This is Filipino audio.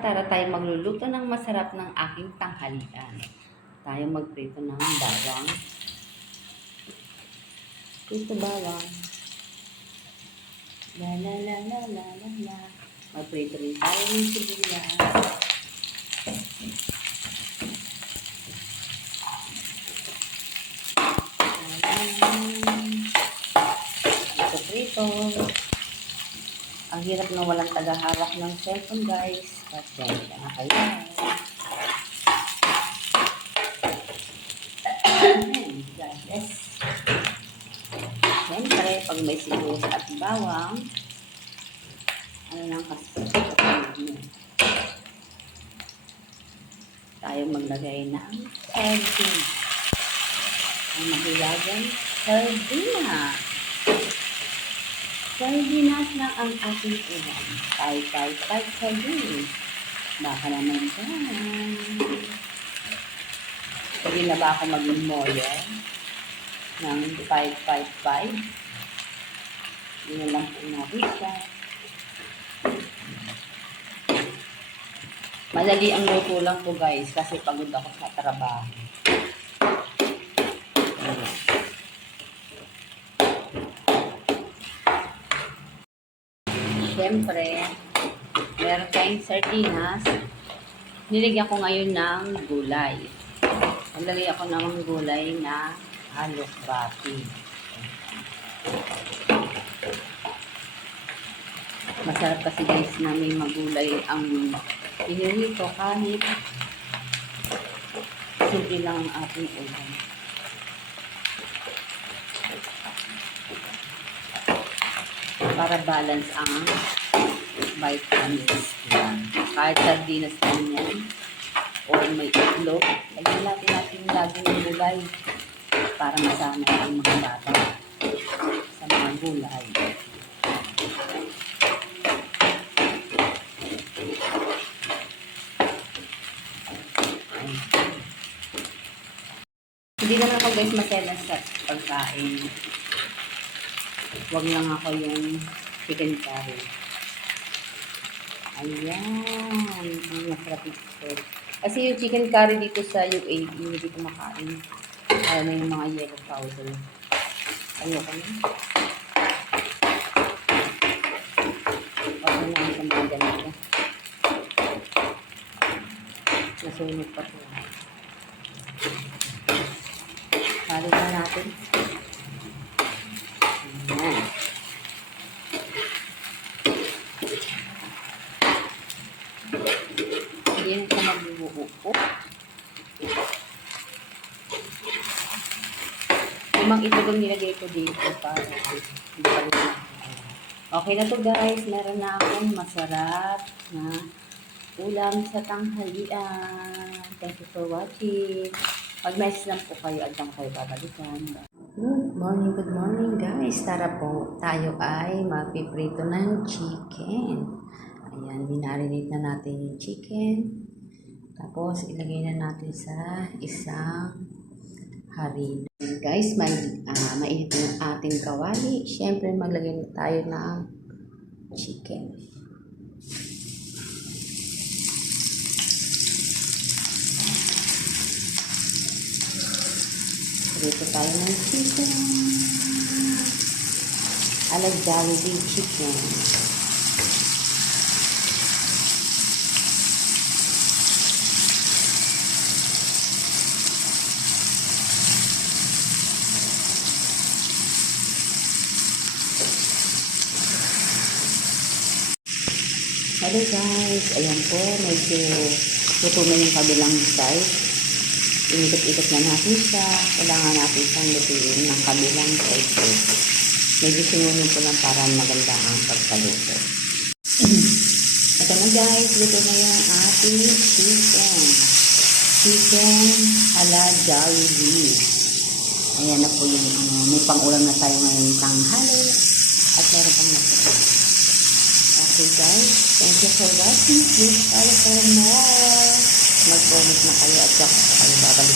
tara tayo magluluto ng masarap ng aking tanghalian. Tayo magprito ng bawang. Prito bawang. La la la la la la la. Magprito rin tayo ng sibuyas. Prito. Ang hirap na walang tagahawak ng cellphone, guys. Pasensya na kayo. Yes. Siyempre, pag may sibuyas at bawang, ano lang kasi, tayo maglagay ng sardines. Ang mahilagang sardines. Sardinas lang ang ating ulam. Five sardines. Baka naman dyan. Pwede na ba ako maging moyo ng 555? Yun lang po natin siya. Madali ang luto lang po, guys, kasi pagod ako sa trabaho. Siyempre, meron tayong sardinas. Niligyan ko ngayon ng gulay. Naglagay ako ng gulay na alokbati. Masarap kasi, guys, na may magulay ang pinirito kahit simple lang ang ating ulam. Para balance ang vitamins. Kahit sardinas din yan or may itlog, lagyan natin lagi ng gulay para masama ang mga bata sa mga gulay. Hindi naman ako, guys, maselan sa pagkain. Huwag lang ako yung chicken curry. Ayan. Ang masarap ito. Kasi yung chicken curry dito sa UAE, hindi dito makain. Ayaw na yung mga yellow powder. Ayoko na. Okay na sa mga ganito. Nasunog pa ito. Halit na natin. Ayan. Ayan ka magbubuo. Limang ito kung nilagay ko dito para hindi pa rin. Okay na to, guys. Meron na akong masarap na ulam sa tanghalian. Thank you for watching. Mag-message lang po kayo at lang kayo babalikan. Good morning, guys. Tara po, tayo ay magpiprito ng chicken. Ayan, binarinate na natin yung chicken. Tapos, ilagay na natin sa isang harina. Guys, mainit na ating kawali. Siyempre, maglagay na tayo ng chicken. Dito tayo ng chicken. Ala Jollibee chicken. Hello, guys. Ayan po, medyo luto na yung kabilang side. Inikot-ikot na natin siya. Kailangan natin siyang lutuin ng kabilang side. Medyo sinunod ko lang para maganda ang pagkaluto. Ito na, guys. Luto na yung ating chicken. Chicken ala Jollibee. Ayan na po yung may pang-ulam na tayo ngayon tanghali. At meron pang nasa. Okay, guys. Thank you for watching. Please follow for more. Mag-comment na kayo at kayo babalik.